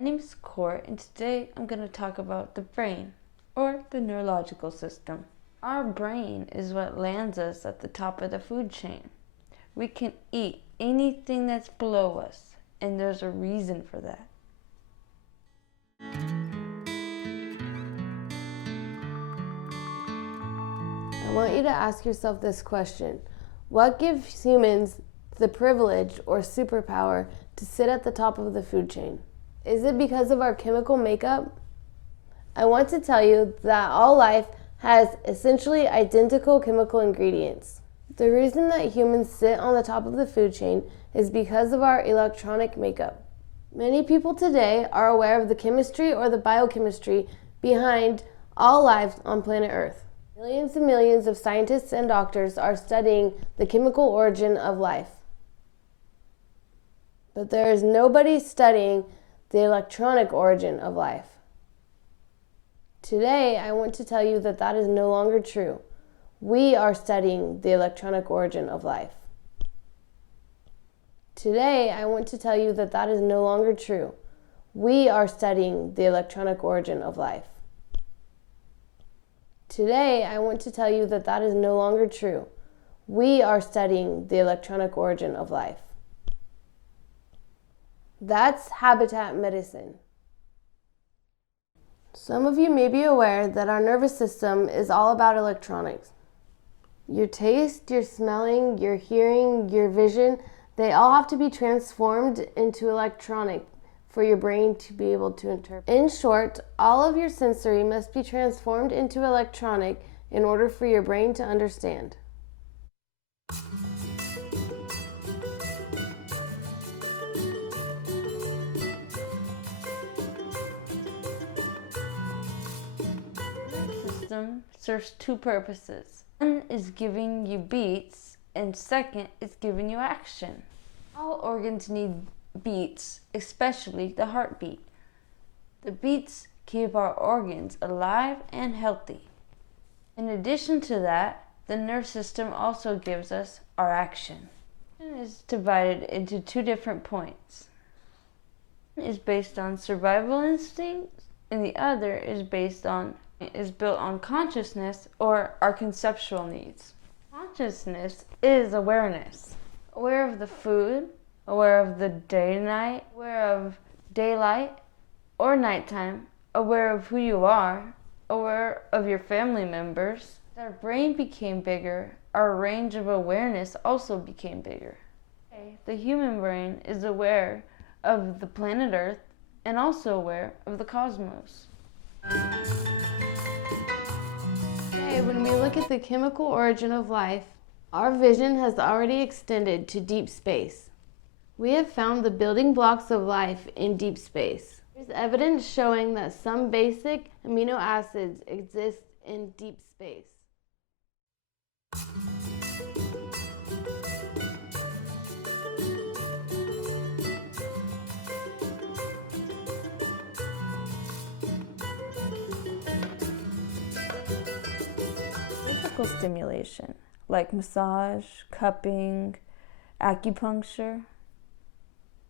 My name is Cor, and today I'm going to talk about the brain, or the neurological system. Our brain is what lands us at the top of the food chain. We can eat anything that's below us, and there's a reason for that. I want you to ask yourself this question. What gives humans the privilege or superpower to sit at the top of the food chain? Is it because of our chemical makeup? I want to tell you that all life has essentially identical chemical ingredients. The reason that humans sit on the top of the food chain is because of our electronic makeup. Many people today are aware of the chemistry or the biochemistry behind all life on planet Earth. Millions and millions of scientists and doctors are studying the chemical origin of life. But there is nobody studying the electronic origin of life. Today, I want to tell you that that is no longer true. We are studying the electronic origin of life. Today, I want to tell you that that is no longer true. We are studying the electronic origin of life. Today, I want to tell you that that is no longer true. We are studying the electronic origin of life. That's habitat medicine. Some of you may be aware that our nervous system is all about electronics. Your taste, your smelling, your hearing, your vision, they all have to be transformed into electronic for your brain to be able to interpret. In short, all of your sensory must be transformed into electronic in order for your brain to understand. System serves two purposes. One is giving you beats, and second is giving you action. All organs need beats, especially the heartbeat. The beats keep our organs alive and healthy. In addition to that, the nerve system also gives us our action. It is divided into two different points. One is based on survival instincts, and the other is built on consciousness or our conceptual needs. Consciousness is awareness. Aware of the food, aware of the day and night, aware of daylight or nighttime, aware of who you are, aware of your family members. As our brain became bigger, our range of awareness also became bigger. The human brain is aware of the planet Earth and also aware of the cosmos. When we look at the chemical origin of life, our vision has already extended to deep space. We have found the building blocks of life in deep space. There's evidence showing that some basic amino acids exist in deep space. Physical stimulation, like massage, cupping, acupuncture.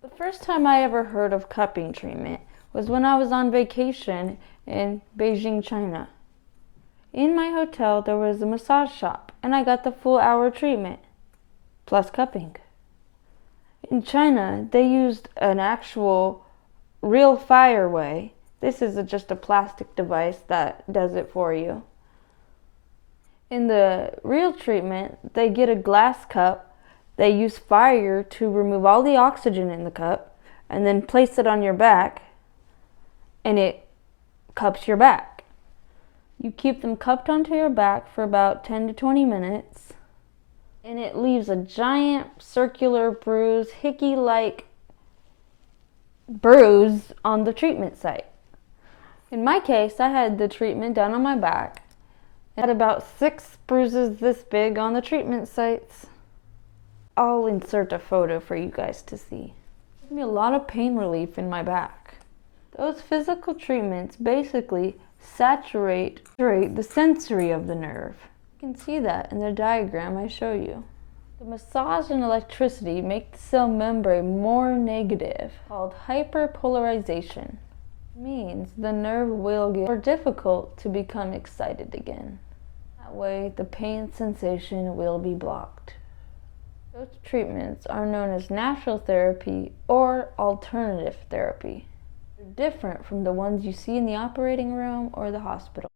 The first time I ever heard of cupping treatment was when I was on vacation in Beijing, China. In my hotel, there was a massage shop, and I got the full hour treatment, plus cupping. In China, they used an actual real fire way. This is just a plastic device that does it for you. In the real treatment, they get a glass cup, they use fire to remove all the oxygen in the cup, and then place it on your back, and it cups your back. You keep them cupped onto your back for about 10 to 20 minutes, and it leaves a giant circular bruise, hickey-like bruise on the treatment site. In my case, I had the treatment done on my back. I had about 6 bruises this big on the treatment sites. I'll insert a photo for you guys to see. It gave me a lot of pain relief in my back. Those physical treatments basically saturate the sensory of the nerve. You can see that in the diagram I show you. The massage and electricity make the cell membrane more negative, called hyperpolarization. It means the nerve will get more difficult to become excited again. That way, the pain sensation will be blocked. Those treatments are known as natural therapy or alternative therapy. They're different from the ones you see in the operating room or the hospital.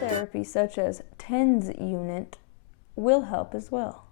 Therapy such as TENS unit will help as well.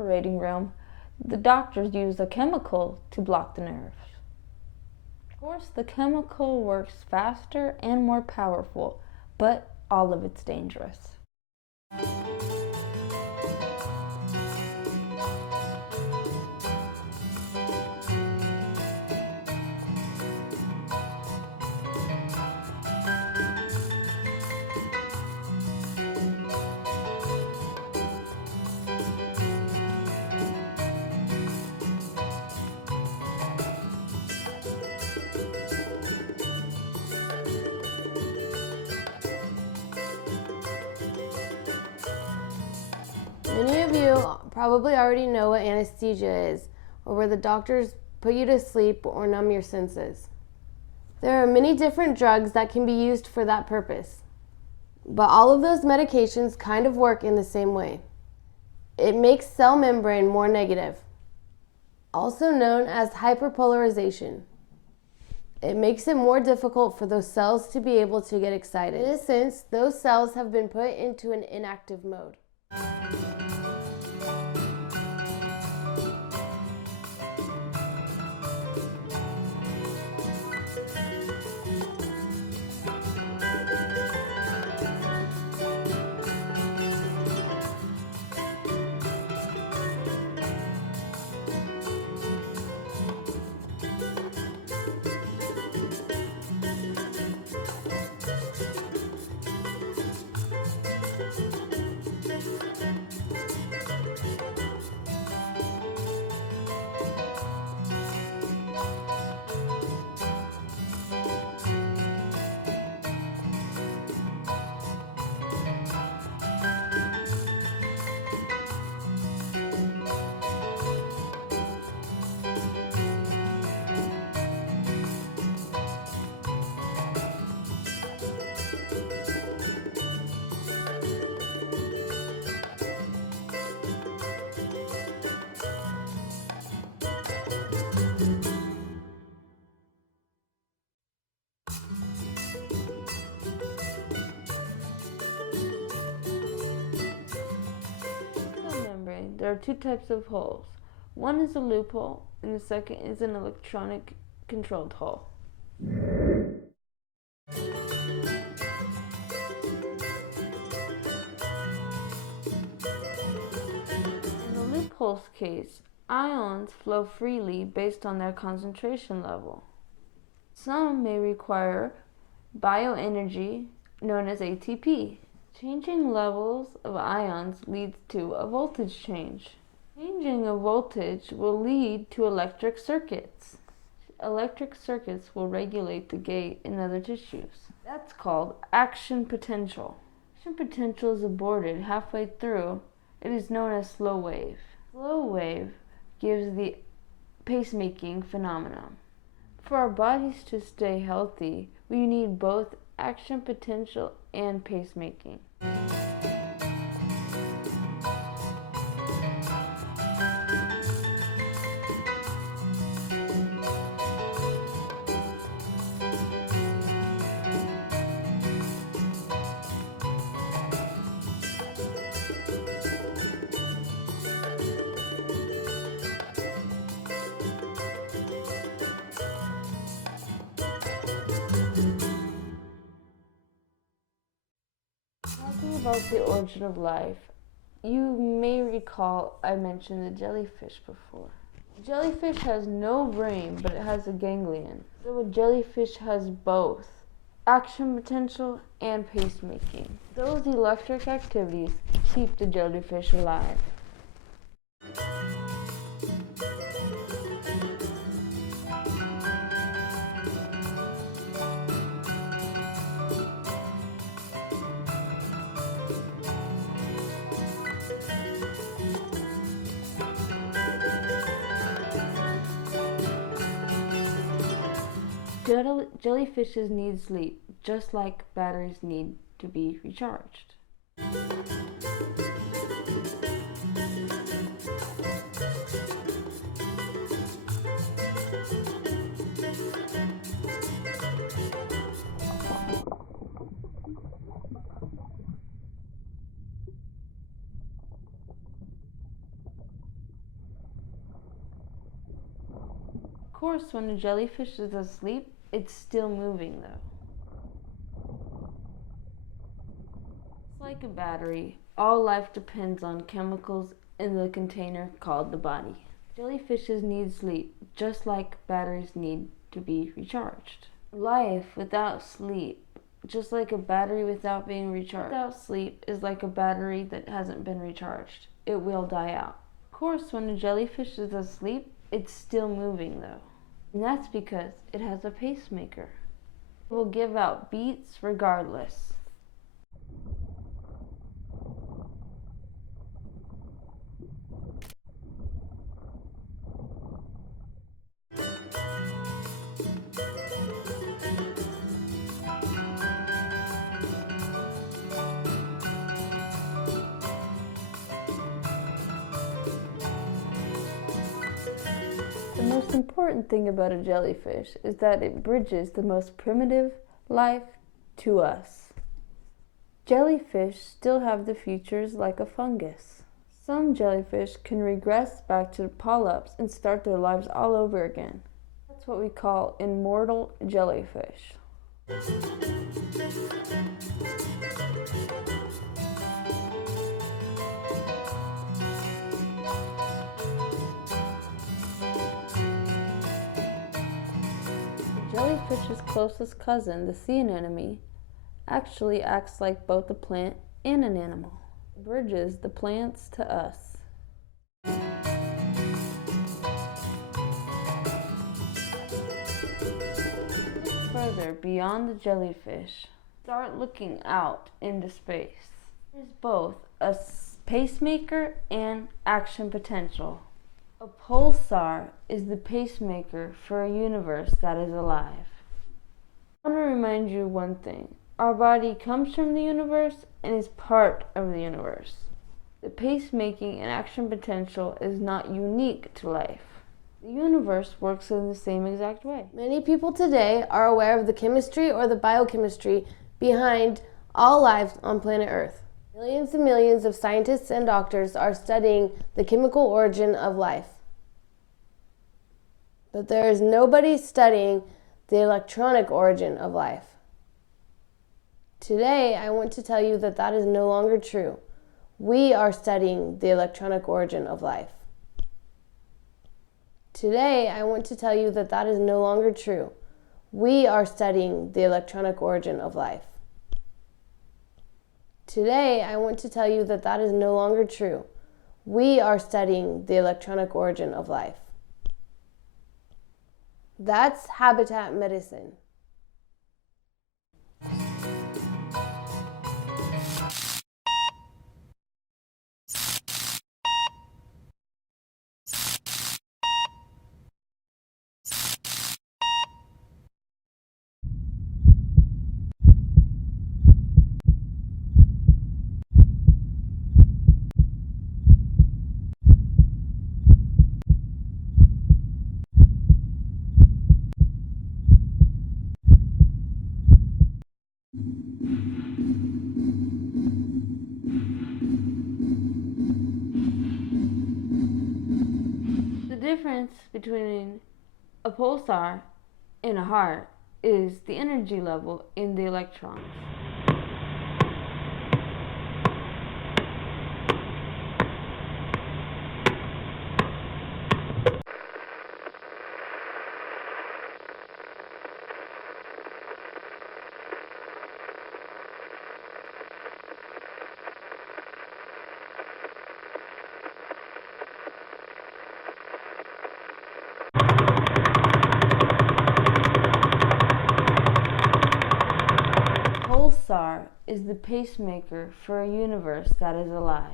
Operating room, the doctors use a chemical to block the nerves. Of course, the chemical works faster and more powerful, but all of it's dangerous. Many of you probably already know what anesthesia is, or where the doctors put you to sleep or numb your senses. There are many different drugs that can be used for that purpose, but all of those medications kind of work in the same way. It makes cell membrane more negative, also known as hyperpolarization. It makes it more difficult for those cells to be able to get excited. In a sense, those cells have been put into an inactive mode. There are two types of holes. One is a loophole, and the second is an electronic controlled hole. impulse case, ions flow freely based on their concentration level. Some may require bioenergy, known as ATP. Changing levels of ions leads to a voltage change. Changing a voltage will lead to electric circuits. Electric circuits will regulate the gait in other tissues. That's called action potential. Action potential is aborted halfway through. It is known as slow wave. Slow wave gives the pacemaking phenomenon. For our bodies to stay healthy, we need both action potential and pacemaking. Talking about the origin of life, you may recall I mentioned the jellyfish before. Jellyfish has no brain, but it has a ganglion. So a jellyfish has both action potential and pacemaking. Those electric activities keep the jellyfish alive. Jellyfishes need sleep, just like batteries need to be recharged. Of course, when a jellyfish is asleep, it's still moving though. It's like a battery. All life depends on chemicals in the container called the body. Jellyfishes need sleep, just like batteries need to be recharged. Life without sleep, just like a battery without being recharged. Without sleep is like a battery that hasn't been recharged. It will die out. Of course, when a jellyfish is asleep, it's still moving though. And that's because it has a pacemaker. It will give out beats regardless. The most important thing about a jellyfish is that it bridges the most primitive life to us. Jellyfish still have the features like a fungus. Some jellyfish can regress back to polyps and start their lives all over again. That's what we call immortal jellyfish. Jellyfish's closest cousin, the sea anemone, actually acts like both a plant and an animal. It bridges the plants to us. Further beyond the jellyfish, start looking out into space. There's both a pacemaker and action potential. A pulsar is the pacemaker for a universe that is alive. I want to remind you one thing. Our body comes from the universe and is part of the universe. The pacemaking and action potential is not unique to life. The universe works in the same exact way. Many people today are aware of the chemistry or the biochemistry behind all life on planet Earth. Millions and millions of scientists and doctors are studying the chemical origin of life. But there is nobody studying the electronic origin of life. Today, I want to tell you that that is no longer true. We are studying the electronic origin of life. Today, I want to tell you that that is no longer true. We are studying the electronic origin of life. Today, I want to tell you that that is no longer true. We are studying the electronic origin of life. That's habitat medicine. The difference between a pulsar and a heart is the energy level in the electrons. Pulsar is the pacemaker for a universe that is alive.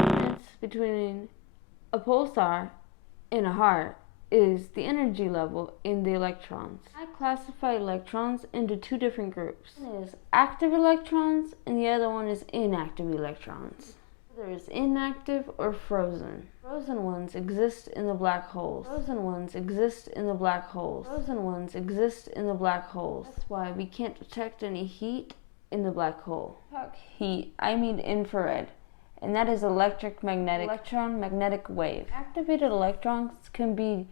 The difference between a pulsar and a heart is the energy level in the electrons. I classify electrons into two different groups. One is active electrons and the other one is inactive electrons. There is inactive or frozen. Frozen ones exist in the black holes. Frozen ones exist in the black holes. Frozen ones exist in the black holes. That's why we can't detect any heat in the black hole. Talk heat, I mean infrared. And that is electron magnetic wave. Activated electrons can be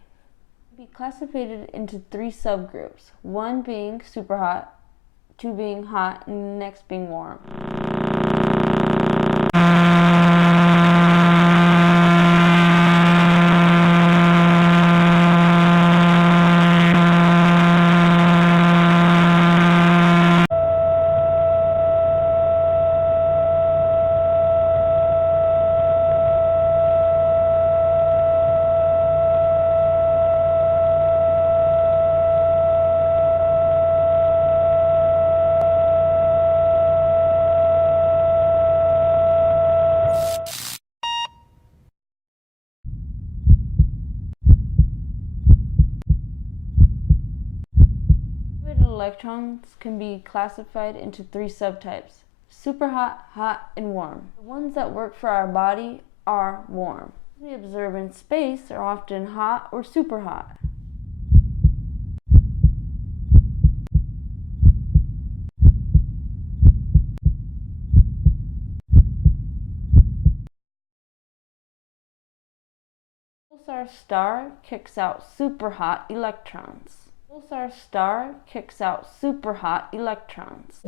classified into three subgroups, one being super hot, two being hot, and the next being warm. Electrons can be classified into three subtypes: super hot, hot, and warm. The ones that work for our body are warm. We observe in space are often hot or super hot. Pulsar star kicks out super hot electrons. Pulsar star kicks out super hot electrons.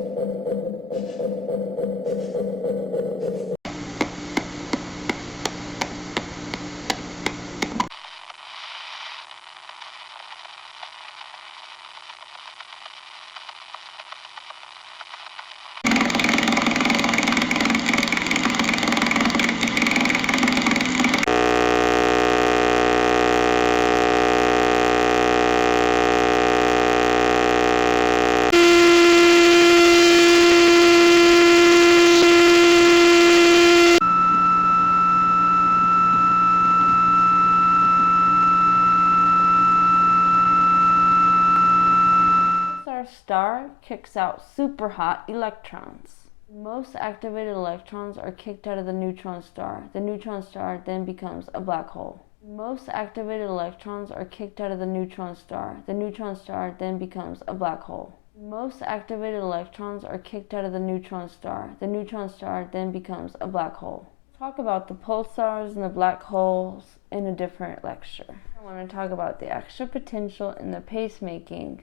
Star kicks out super hot electrons. Most activated electrons are kicked out of the neutron star. The neutron star then becomes a black hole. Most activated electrons are kicked out of the neutron star. The neutron star then becomes a black hole. Most activated electrons are kicked out of the neutron star. The neutron star then becomes a black hole. Talk about the pulsars and the black holes in a different lecture. I want to talk about the extra potential in the pacemaking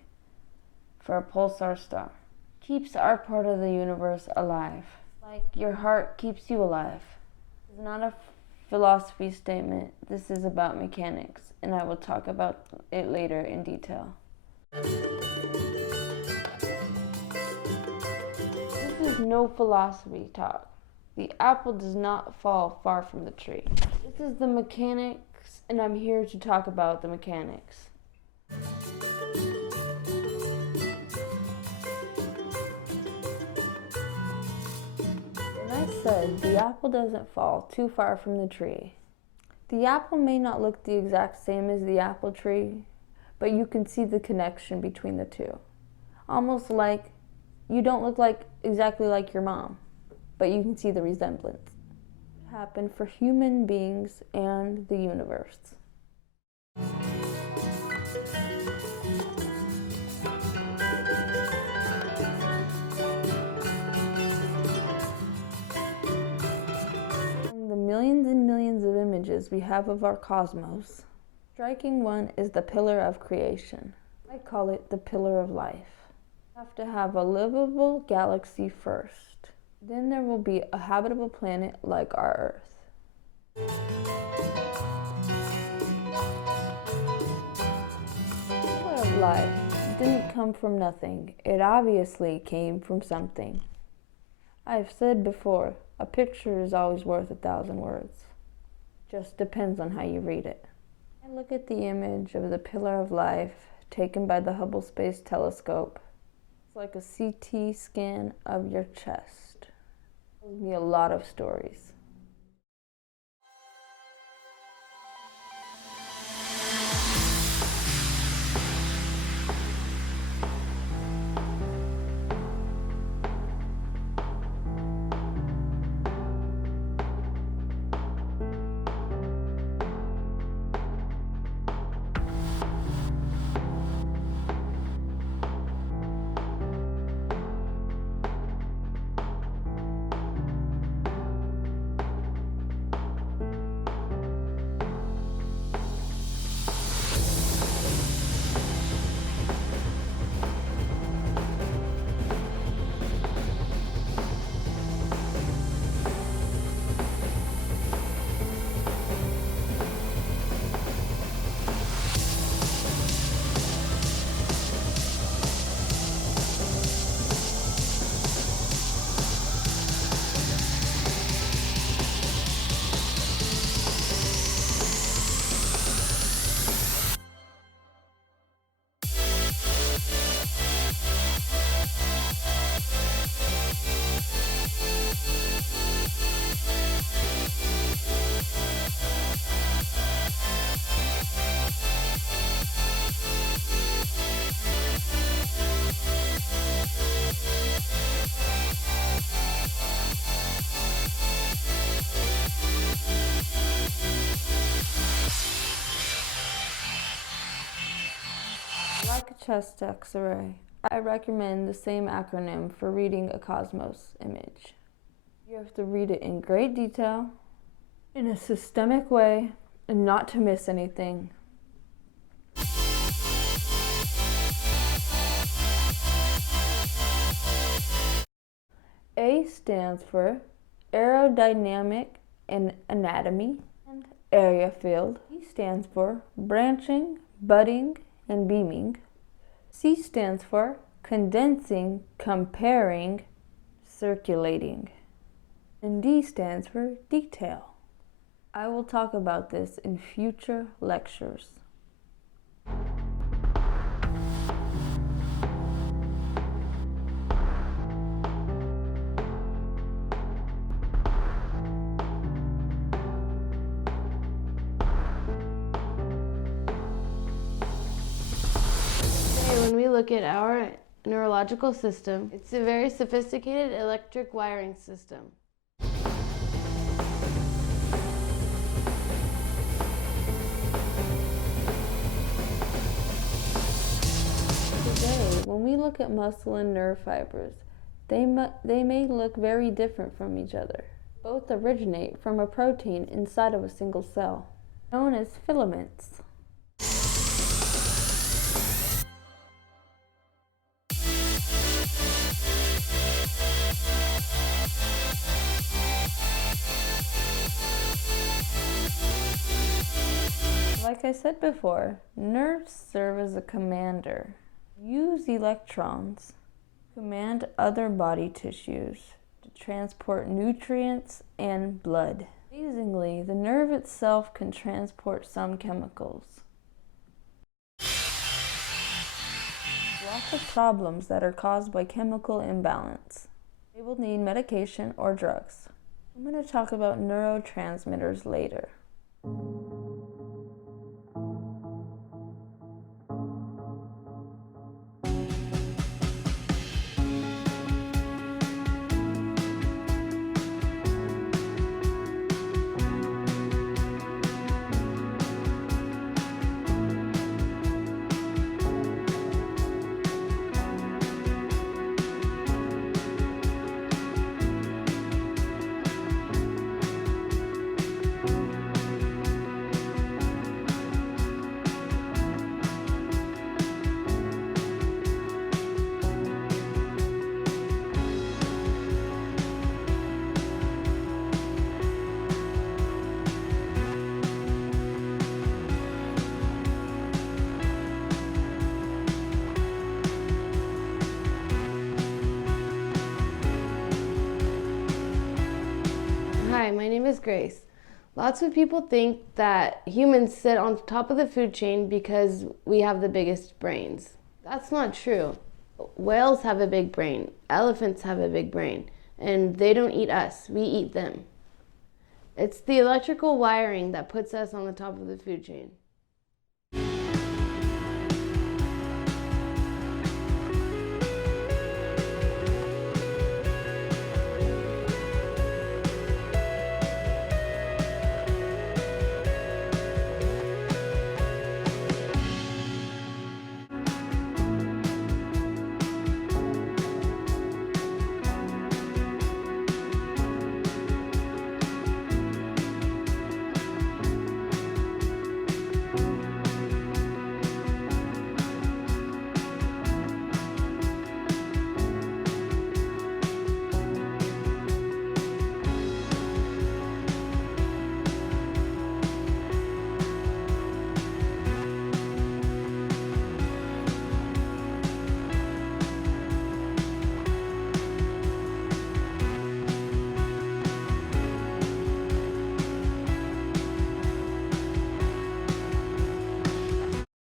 for a pulsar star. Keeps our part of the universe alive, like your heart keeps you alive. It's not a philosophy statement. This is about mechanics, and I will talk about it later in detail. This is no philosophy talk. The apple does not fall far from the tree. This is the mechanics, and I'm here to talk about the mechanics. When I said the apple doesn't fall too far from the tree, the apple may not look the exact same as the apple tree, but you can see the connection between the two. Almost like you don't look exactly like your mom, but you can see the resemblance. It happened for human beings and the universe. Among the millions and millions of images we have of our cosmos, striking one is the pillar of creation. I call it the pillar of life. We have to have a livable galaxy first. Then there will be a habitable planet like our Earth. The pillar of life didn't come from nothing. It obviously came from something. I've said before, a picture is always worth 1,000 words. Just depends on how you read it. I look at the image of the pillar of life taken by the Hubble Space Telescope. It's like a CT scan of your chest. It tells me a lot of stories. Like a chest X-ray, I recommend the same acronym for reading a cosmos image. You have to read it in great detail, in a systemic way, and not to miss anything. A stands for aerodynamic and anatomy and area field. B stands for branching, budding, and beaming. C stands for condensing, comparing, circulating. And D stands for detail. I will talk about this in future lectures. When we look at our neurological system, it's a very sophisticated electric wiring system. Today, when we look at muscle and nerve fibers, they may look very different from each other. Both originate from a protein inside of a single cell, known as filaments. Like I said before, nerves serve as a commander. Use electrons to command other body tissues to transport nutrients and blood. Amazingly, the nerve itself can transport some chemicals. Lots of problems that are caused by chemical imbalance. They will need medication or drugs. I'm going to talk about neurotransmitters later. Hi, my name is Grace. Lots of people think that humans sit on top of the food chain because we have the biggest brains. That's not true. Whales have a big brain, elephants have a big brain, and they don't eat us, we eat them. It's the electrical wiring that puts us on the top of the food chain.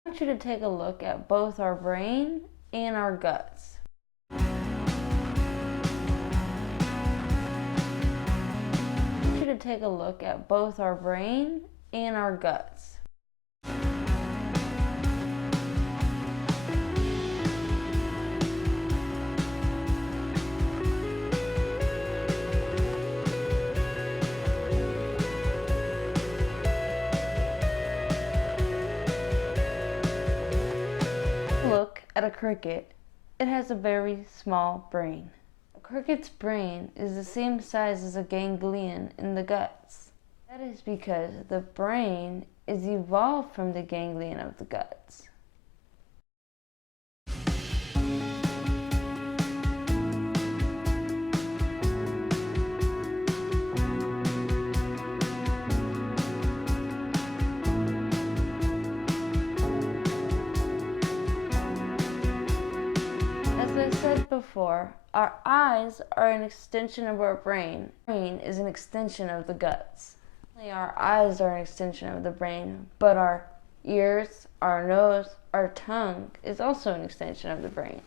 I want you to take a look at both our brain and our guts. I want you to take a look at both our brain and our guts. Look at a cricket. It has a very small brain. A cricket's brain is the same size as a ganglion in the guts. That is because the brain is evolved from the ganglion of the guts. As I said before, our eyes are an extension of our brain. Brain is an extension of the guts. Our eyes are an extension of the brain, but our ears, our nose, our tongue is also an extension of the brain.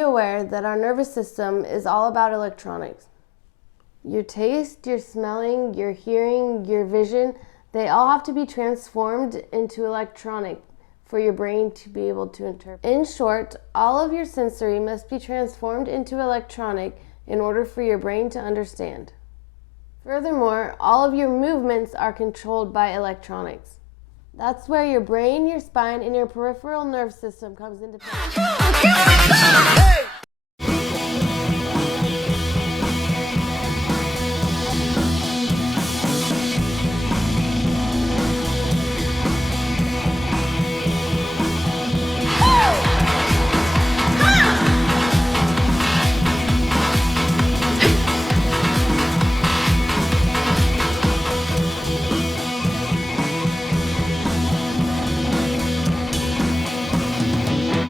you aware that our nervous system is all about electronics? Your taste, your smelling, your hearing, your vision, they all have to be transformed into electronic for your brain to be able to interpret. In short, all of your sensory must be transformed into electronic in order for your brain to understand. Furthermore, all of your movements are controlled by electronics. That's where your brain, your spine, and your peripheral nerve system comes into play.